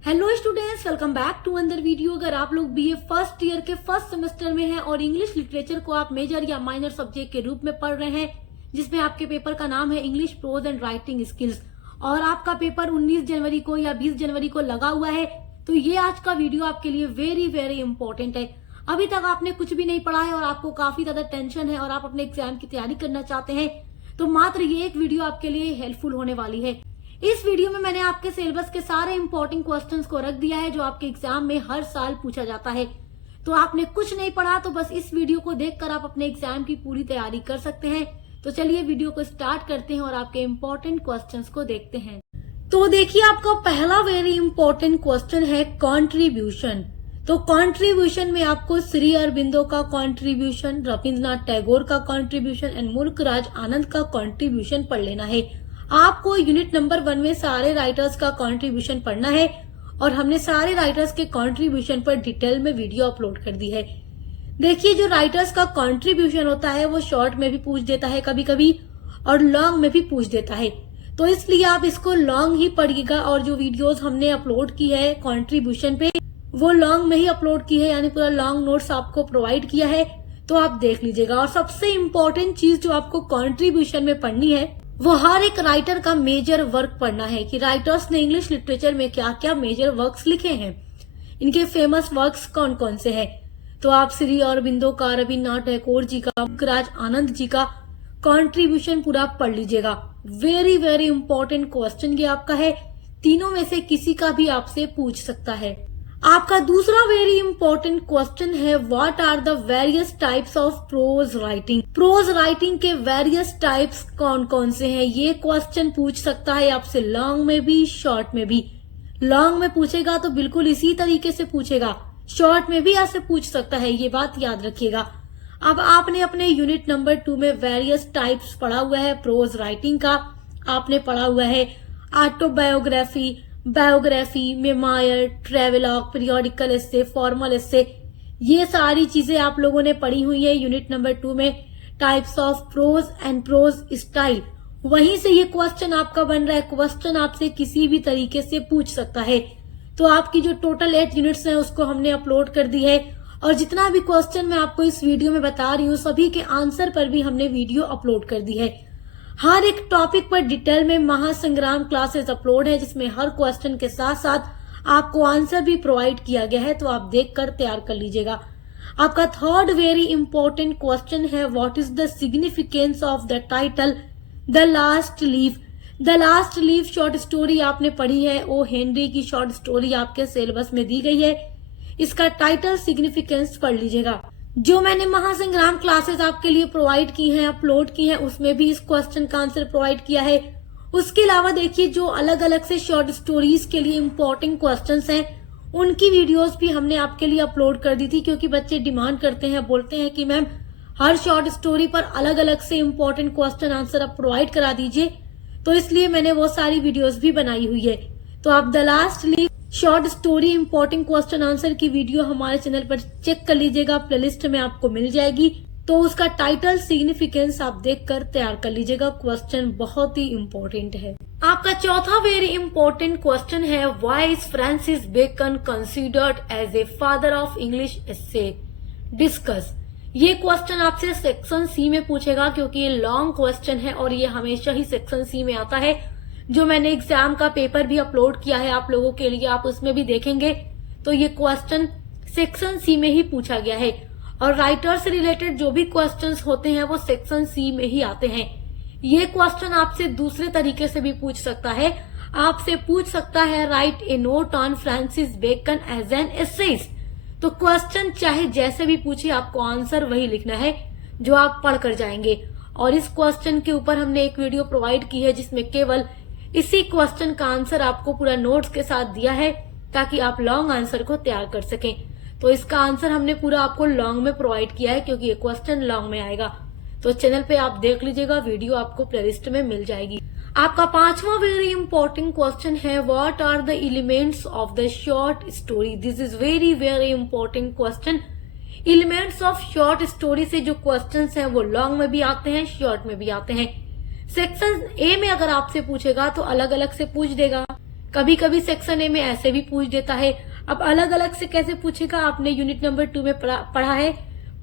Hello students, welcome back to another video. अगर आप लोग बीए फर्स्ट ईयर के फर्स्ट सेमेस्टर में हैं और इंग्लिश लिटरेचर को आप मेजर या माइनर सब्जेक्ट के रूप में पढ़ रहे हैं, जिसमें आपके पेपर का नाम है English pros and writing skills, और आपका पेपर 19 जनवरी को या 20 जनवरी को लगा हुआ है, तो ये आज का वीडियो आपके लिए वेरी वेरी इंपॉर्टेंट है। अभी तक आपने कुछ भी नहीं पढ़ा है और आपको काफी ज्यादा टेंशन है और आप अपने एग्जाम की तैयारी करना चाहते हैं, तो मात्र ये एक वीडियो आपके लिए हेल्पफुल होने वाली है। इस वीडियो में मैंने आपके सिलेबस के सारे इंपॉर्टेंट क्वेश्चंस को रख दिया है जो आपके एग्जाम में हर साल पूछा जाता है। तो आपने कुछ नहीं पढ़ा तो बस इस वीडियो को देखकर आप अपने एग्जाम की पूरी तैयारी कर सकते हैं। तो चलिए वीडियो को स्टार्ट करते हैं और आपके इंपॉर्टेंट क्वेश्चंस को देखते हैं। तो देखिए, आपका पहला वेरी इंपॉर्टेंट क्वेश्चन है कॉन्ट्रीब्यूशन। तो कॉन्ट्रीब्यूशन में आपको श्री अरबिंदो का कॉन्ट्रीब्यूशन, रविंद्रनाथ टैगोर का कॉन्ट्रीब्यूशन एंड मुल्कराज आनंद का कॉन्ट्रीब्यूशन पढ़ लेना है। आपको यूनिट नंबर 1 में सारे राइटर्स का कंट्रीब्यूशन पढ़ना है और हमने सारे राइटर्स के कंट्रीब्यूशन पर डिटेल में वीडियो अपलोड कर दी है। देखिए, जो राइटर्स का कंट्रीब्यूशन होता है वो शॉर्ट में भी पूछ देता है कभी कभी और लॉन्ग में भी पूछ देता है, तो इसलिए आप इसको लॉन्ग ही पढ़िएगा। और जो वीडियोस हमने अपलोड की है कंट्रीब्यूशन पे वो लॉन्ग में ही अपलोड की है, यानी पूरा लॉन्ग नोट्स आपको प्रोवाइड किया है, तो आप देख लीजिएगा। और सबसे इम्पोर्टेंट चीज जो आपको कंट्रीब्यूशन में पढ़नी है वो हर एक राइटर का मेजर वर्क पढ़ना है कि राइटर्स ने इंग्लिश लिटरेचर में क्या क्या मेजर वर्क्स लिखे हैं, इनके फेमस वर्क्स कौन कौन से हैं। तो आप श्री अरबिंदो का, रविन्द्रनाथ टैगोर जी का, मुल्कराज आनंद जी का कंट्रीब्यूशन पूरा पढ़ लीजिएगा। वेरी वेरी इंपॉर्टेंट क्वेश्चन ये आपका है, तीनों में से किसी का भी आपसे पूछ सकता है। आपका दूसरा वेरी इंपॉर्टेंट क्वेश्चन है what are the various types of prose writing. Prose writing के वेरियस टाइप्स कौन कौन से हैं, ये क्वेश्चन पूछ सकता है आपसे लॉन्ग में भी शॉर्ट में भी। लॉन्ग में पूछेगा तो बिल्कुल इसी तरीके से पूछेगा, शॉर्ट में भी ऐसे पूछ सकता है, ये बात याद रखिएगा। अब आपने अपने यूनिट नंबर 2 में वेरियस टाइप्स पढ़ा हुआ है प्रोज राइटिंग का। आपने पढ़ा हुआ है autobiography, biography, memoir, travelogue, periodical essay, formal essay, ये सारी चीजें आप लोगों ने पढ़ी हुई है यूनिट नंबर 2 में। Types of prose and prose style, वहीं से ये क्वेश्चन आपका बन रहा है। क्वेश्चन आपसे किसी भी तरीके से पूछ सकता है। तो आपकी जो टोटल 8 यूनिट्स हैं उसको हमने अपलोड कर दी है, और जितना भी क्वेश्चन मैं आपको इस वीडियो में बता रही हूँ सभी के आंसर पर भी हमने वीडियो अपलोड कर दी है। हर एक टॉपिक पर डिटेल में महासंग्राम क्लासेस अपलोड है, जिसमें हर क्वेश्चन के साथ साथ आपको आंसर भी प्रोवाइड किया गया है, तो आप देखकर तैयार कर लीजिएगा। आपका थर्ड वेरी इंपॉर्टेंट क्वेश्चन है what is the significance of the title the last leaf. The last leaf short story आपने पढ़ी है, ओ हेनरी की शॉर्ट स्टोरी आपके सिलेबस में दी गई है। इसका टाइटल सिग्निफिकेंस पढ़ लीजिएगा। जो मैंने महासंग्राम क्लासेस आपके लिए प्रोवाइड की हैं, अपलोड की हैं, उसमें भी इस क्वेश्चन का आंसर प्रोवाइड किया है। उसके अलावा देखिए, जो अलग अलग से शॉर्ट स्टोरीज के लिए इम्पोर्टेंट क्वेश्चंस हैं उनकी वीडियोस भी हमने आपके लिए अपलोड कर दी थी, क्योंकि बच्चे डिमांड करते हैं, बोलते हैं कि मैम हर शॉर्ट स्टोरी पर अलग अलग से इम्पोर्टेंट क्वेश्चन आंसर आप प्रोवाइड करा दीजिए, तो इसलिए मैंने वो सारी वीडियोस भी बनाई हुई है। तो आप the last leaf short story important question answer की वीडियो हमारे चैनल पर चेक कर लीजिएगा, प्लेलिस्ट में आपको मिल जाएगी। तो उसका टाइटल सिग्निफिकेंस आप देखकर तैयार कर लीजिएगा, क्वेश्चन बहुत ही इंपॉर्टेंट है। आपका चौथा वेरी इंपॉर्टेंट क्वेश्चन है why is Francis Bacon considered as a father of English essay, discuss. ये क्वेश्चन आपसे सेक्शन सी में पूछेगा, क्योंकि ये लॉन्ग क्वेश्चन है और ये हमेशा ही सेक्शन सी में आता है। जो मैंने एग्जाम का पेपर भी अपलोड किया है आप लोगों के लिए, आप उसमें भी देखेंगे, तो ये क्वेश्चन सेक्शन सी में ही पूछा गया है। और राइटर से रिलेटेड जो भी क्वेश्चंस होते हैं वो सेक्शन सी में ही आते हैं। ये क्वेश्चन आपसे दूसरे तरीके से भी पूछ सकता है, आपसे पूछ सकता है write a note on Francis Bacon as an essayist. तो क्वेश्चन चाहे जैसे भी पूछे, आपको आंसर वही लिखना है जो आप पढ़कर जाएंगे। और इस क्वेश्चन के ऊपर हमने एक वीडियो प्रोवाइड की है जिसमें केवल इसी क्वेश्चन का आंसर आपको पूरा नोट्स के साथ दिया है, ताकि आप लॉन्ग आंसर को तैयार कर सकें। तो इसका आंसर हमने पूरा आपको लॉन्ग में प्रोवाइड किया है, क्योंकि ये क्वेश्चन लॉन्ग में आएगा। तो चैनल पे आप देख लीजिएगा, वीडियो आपको प्लेलिस्ट में मिल जाएगी। आपका पांचवा वेरी इंपॉर्टेंट क्वेश्चन है what are the elements of the short story. This is very very important question. Elements of short story से जो क्वेश्चन हैं वो लॉन्ग में भी आते हैं, शॉर्ट में भी आते हैं। सेक्शन ए में अगर आपसे पूछेगा तो अलग अलग से पूछ देगा, कभी कभी सेक्शन ए में ऐसे भी पूछ देता है। अब अलग अलग से कैसे पूछेगा, आपने यूनिट नंबर 2 में पढ़ा है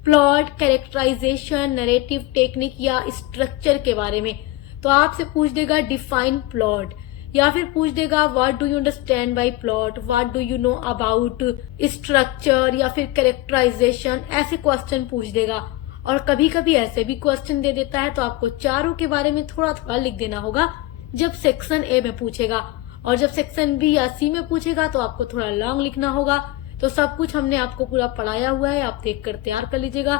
प्लॉट, कैरेक्टराइजेशन, नरेटिव टेक्निक या स्ट्रक्चर के बारे में। तो आपसे पूछ देगा डिफाइन प्लॉट, या फिर पूछ देगा what do you understand by plot, what do you know about structure, या फिर कैरेक्टराइजेशन, ऐसे क्वेश्चन पूछ देगा। और कभी कभी ऐसे भी क्वेश्चन दे देता है, तो आपको चारों के बारे में थोड़ा थोड़ा लिख देना होगा जब सेक्शन ए में पूछेगा। और जब सेक्शन बी या सी में पूछेगा तो आपको थोड़ा लॉन्ग लिखना होगा। तो सब कुछ हमने आपको पूरा पढ़ाया हुआ है, आप देख कर तैयार कर लीजिएगा।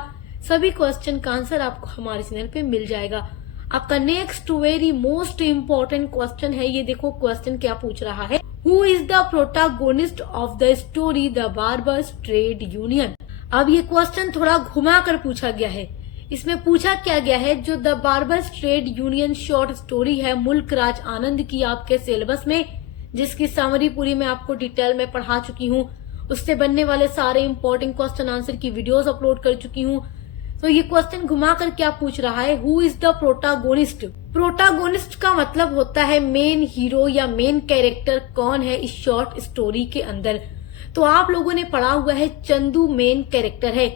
सभी क्वेश्चन का आंसर आपको हमारे चैनल पे मिल जाएगा। आपका next very most important question है, ये देखो क्वेश्चन क्या पूछ रहा है, who is the protagonist of the story the barbers trade union. अब ये क्वेश्चन थोड़ा घुमा कर पूछा गया है। इसमें पूछा क्या गया है, जो the barbers trade union short story है मुल्क राज आनंद की आपके सिलेबस में, जिसकी समरी पूरी मैं आपको डिटेल में पढ़ा चुकी हूँ, उससे बनने वाले सारे इंपॉर्टेंट क्वेश्चन आंसर की वीडियोस अपलोड कर चुकी हूँ। तो ये क्वेश्चन घुमा कर क्या पूछ रहा है, who is the protagonist. Protagonist का मतलब होता है मेन हीरो या मेन कैरेक्टर कौन है इस शॉर्ट स्टोरी के अंदर। तो आप लोगों ने पढ़ा हुआ है चंदू मेन कैरेक्टर है।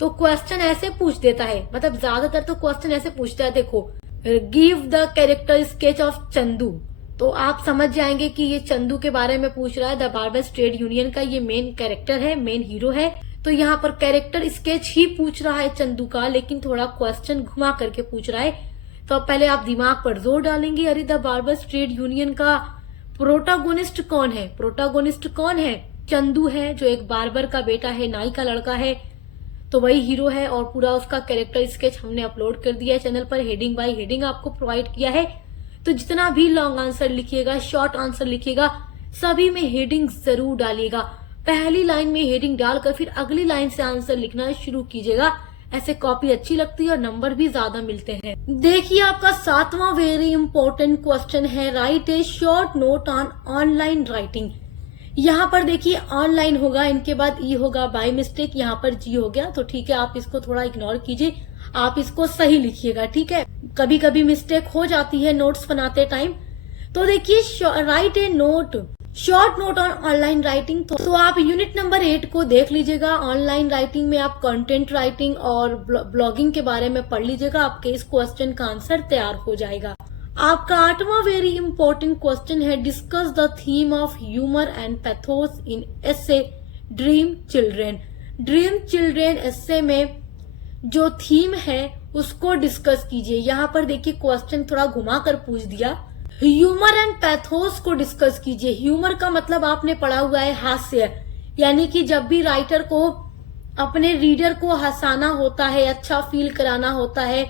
तो क्वेश्चन ऐसे पूछ देता है, मतलब ज्यादातर तो क्वेश्चन ऐसे पूछता है, देखो give the character sketch of Chandu. तो आप समझ जाएंगे कि ये चंदू के बारे में पूछ रहा है। द बार्बर्स ट्रेड यूनियन का ये मेन कैरेक्टर है, मेन हीरो है। तो यहाँ पर कैरेक्टर स्केच ही पूछ रहा है चंदू का, लेकिन थोड़ा क्वेश्चन घुमा करके पूछ रहा है। तो अब पहले आप दिमाग पर जोर डालेंगे, अरे द बार्बर्स ट्रेड यूनियन का प्रोटागोनिस्ट कौन है। प्रोटागोनिस्ट कौन है, चंदू है, जो एक बार्बर का बेटा है, नाई का लड़का है, तो वही हीरो है। और पूरा उसका कैरेक्टर स्केच हमने अपलोड कर दिया है चैनल पर, हेडिंग बाय हेडिंग आपको प्रोवाइड किया है। तो जितना भी लॉन्ग आंसर लिखिएगा, शॉर्ट आंसर लिखिएगा, सभी में हेडिंग जरूर डालिएगा। पहली लाइन में हेडिंग डालकर फिर अगली लाइन से आंसर लिखना शुरू कीजिएगा, ऐसे कॉपी अच्छी लगती है और नंबर भी ज्यादा मिलते हैं। देखिए आपका 7वां वेरी इंपॉर्टेंट क्वेश्चन है, write A short note on online writing. यहाँ पर देखिए ऑनलाइन होगा, इनके बाद ई होगा, बाय मिस्टेक यहाँ पर जी हो गया, तो ठीक है आप इसको थोड़ा इग्नोर कीजिए, आप इसको सही लिखिएगा, ठीक है। कभी कभी मिस्टेक हो जाती है नोट्स बनाते टाइम। तो देखिए right a note, short note on online writing. तो आप यूनिट नंबर 8 को देख लीजिएगा। ऑनलाइन राइटिंग में आप कंटेंट राइटिंग और ब्लॉगिंग के बारे में पढ़ लीजिएगा, आपके इस क्वेश्चन का आंसर तैयार हो जाएगा। आपका 8वां वेरी इंपॉर्टेंट क्वेश्चन है, discuss the theme of humour and pathos in essay dream children. Dream children essay में जो थीम है उसको डिस्कस कीजिए। यहाँ पर देखिए क्वेश्चन थोड़ा घुमा कर पूछ दिया, ह्यूमर एंड पैथोस को डिस्कस कीजिए। ह्यूमर का मतलब आपने पढ़ा हुआ है हास्य, यानी कि जब भी राइटर को अपने रीडर को हंसाना होता है, अच्छा फील कराना होता है,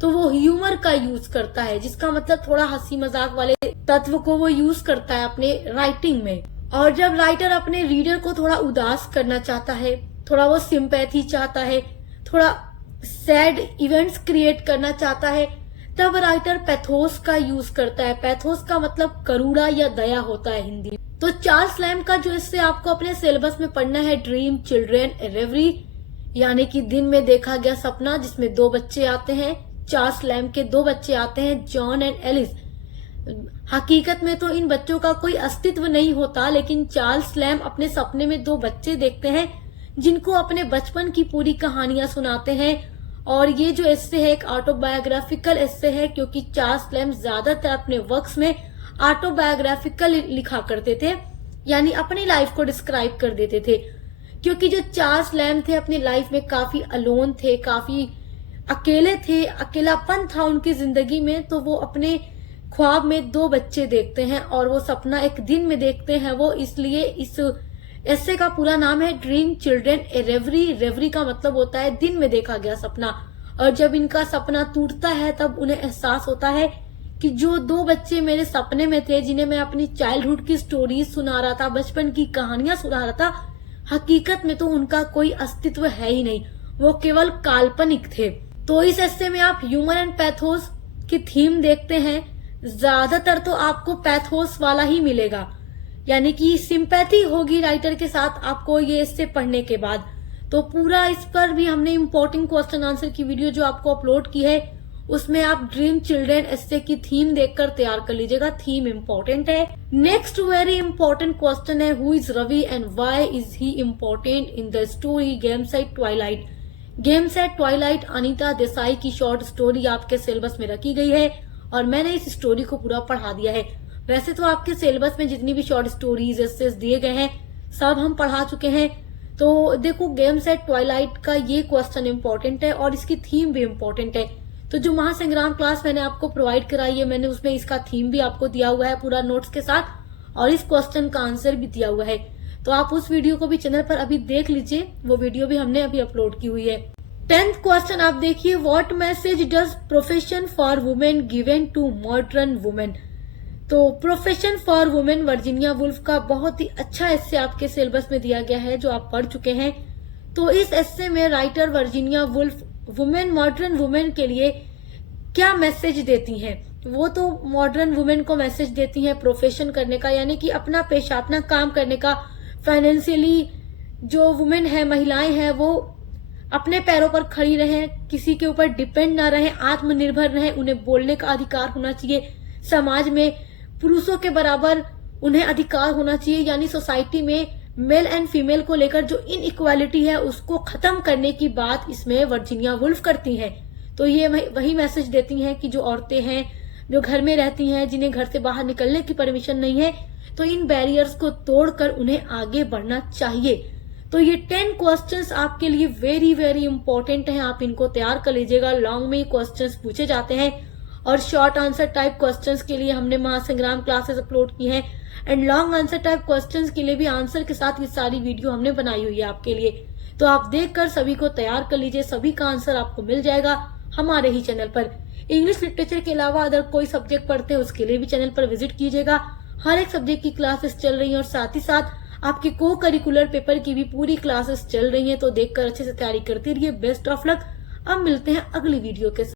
तो वो ह्यूमर का यूज करता है, जिसका मतलब थोड़ा हंसी मजाक वाले तत्व को वो यूज करता है अपने राइटिंग में। और जब राइटर अपने रीडर को थोड़ा उदास करना चाहता है, थोड़ा वो सिंपैथी चाहता है, थोड़ा सैड इवेंट्स क्रिएट करना चाहता है, तब राइटर पैथोस का यूज करता है। पैथोस का मतलब करुणा या दया होता है हिंदी। तो चार्ल्स लैम्ब का जो इससे आपको अपने सिलेबस में पढ़ना है, ड्रीम चिल्ड्रेन ए रेवरी, यानी कि दिन में देखा गया सपना, जिसमें 2 बच्चे आते हैं। चार्ल्स लैम्ब के 2 बच्चे आते हैं, जॉन एंड एलिस। हकीकत में तो इन बच्चों का कोई अस्तित्व नहीं होता, लेकिन चार्ल्स लैम्ब अपने सपने में 2 बच्चे देखते हैं जिनको अपने बचपन की पूरी कहानियां सुनाते हैं। और ये जो एस्से है एक ऑटोबायोग्राफिकल एस्से है, क्योंकि चार्ल्स लैम्ब ज्यादातर अपने वर्क्स में ऑटोबायोग्राफिकल लिखा करते थे, यानी अपनी लाइफ को डिस्क्राइब कर देते थे। क्योंकि जो चार्ल्स लैम्ब थे अपनी लाइफ में काफी अलोन थे, काफी अकेले थे, अकेलापन था उनकी जिंदगी में। तो वो अपने ख्वाब में 2 बच्चे देखते हैं और वो सपना एक दिन में देखते हैं वो, इसलिए इस ऐसे का पूरा नाम है ड्रीम चिल्ड्रेन ए रेवरी। रेवरी का मतलब होता है दिन में देखा गया सपना। और जब इनका सपना टूटता है तब उन्हें एहसास होता है कि जो 2 बच्चे मेरे सपने में थे, जिन्हें मैं अपनी चाइल्डहुड की स्टोरीज सुना रहा था, बचपन की कहानियां सुना रहा था, हकीकत में तो उनका कोई अस्तित्व है ही नहीं, वो केवल काल्पनिक थे। तो इस एस्से में आप ह्यूमर एंड पैथोस की थीम देखते हैं, ज्यादातर तो आपको पैथोस वाला ही मिलेगा, यानी कि सिंपैथी होगी राइटर के साथ आपको ये इससे पढ़ने के बाद। तो पूरा इस पर भी हमने इम्पोर्टेंट क्वेश्चन आंसर की वीडियो जो आपको अपलोड की है उसमें आप ड्रीम चिल्ड्रन एस्से की थीम देखकर तैयार कर लीजिएगा, थीम इम्पोर्टेंट है। नेक्स्ट वेरी इंपॉर्टेंट क्वेश्चन है, who is Ravi and why is he important in the story game set twilight. Game set twilight Anita Desai की शॉर्ट स्टोरी आपके सिलेबस में रखी गई है और मैंने इस स्टोरी को पूरा पढ़ा दिया है। वैसे तो आपके सिलेबस में जितनी भी शॉर्ट स्टोरीज एसेस दिए गए हैं सब हम पढ़ा चुके हैं। तो देखो, गेम सेट ट्वाइलाइट का ये क्वेश्चन इंपॉर्टेंट है और इसकी थीम भी इम्पोर्टेंट है। तो जो महासंग्राम क्लास मैंने आपको प्रोवाइड कराई है, मैंने उसमें इसका थीम भी आपको दिया हुआ है पूरा नोट्स के साथ और इस क्वेश्चन का आंसर भी दिया हुआ है। तो आप उस वीडियो को भी चैनल पर अभी देख लीजिए, वो वीडियो भी हमने अभी अपलोड की हुई है। 10th क्वेश्चन आप देखिए, what message does profession for women given to modern women. तो profession for women Virginia Woolf का बहुत ही अच्छा एस्से आपके सिलेबस में दिया गया है जो आप पढ़ चुके हैं। तो इस एस्से में writer Virginia Woolf women modern women के लिए क्या मैसेज देती हैं। वो तो मॉडर्न वुमेन को मैसेज देती हैं प्रोफेशन करने का, यानी कि अपना पेशा अपना काम करने का। फाइनेंशियली जो वुमेन है, महिलाएं हैं, वो अपने पैरों पर खड़ी रहें, किसी के ऊपर डिपेंड ना रहें, आत्मनिर्भर रहें। उन्हें बोलने का अधिकार होना चाहिए, समाज में पुरुषों के बराबर उन्हें अधिकार होना चाहिए। यानी सोसाइटी में मेल एंड फीमेल को लेकर जो इनइक्वालिटी है उसको खत्म करने की बात इसमें वर्जीनिया वुल्फ करती हैं। तो ये वही मैसेज देती हैं कि जो औरतें हैं, जो घर में रहती हैं, जिन्हें घर से बाहर निकलने की परमिशन नहीं है, तो इन बैरियर्स को तोड़कर उन्हें आगे बढ़ना चाहिए। तो ये 10 क्वेश्चंस आपके लिए वेरी वेरी इंपॉर्टेंट हैं, आप इनको तैयार कर लीजिएगा। लॉन्ग में क्वेश्चंस पूछे जाते हैं और शॉर्ट आंसर टाइप क्वेश्चंस के लिए हमने महासंग्राम क्लासेस अपलोड की हैं and long answer type questions के लिए भी आंसर के साथ ये सारी वीडियो हमने बनाई हुई है आपके लिए। तो आप देखकर सभी को तैयार कर लीजिए, सभी का आंसर आपको मिल जाएगा हमारे ही चैनल पर। इंग्लिश लिटरेचर के अलावा अदर कोई सब्जेक्ट पढ़ते हैं उसके लिए भी चैनल पर विजिट कीजिएगा। हर एक सब्जेक्ट की क्लासेस चल रही है और साथ ही साथ आपके को करिकुलर पेपर की भी पूरी क्लासेस चल रही है। तो देखकर अच्छे से तैयारी करते रहिए। Best of luck. अब मिलते हैं अगली वीडियो के साथ।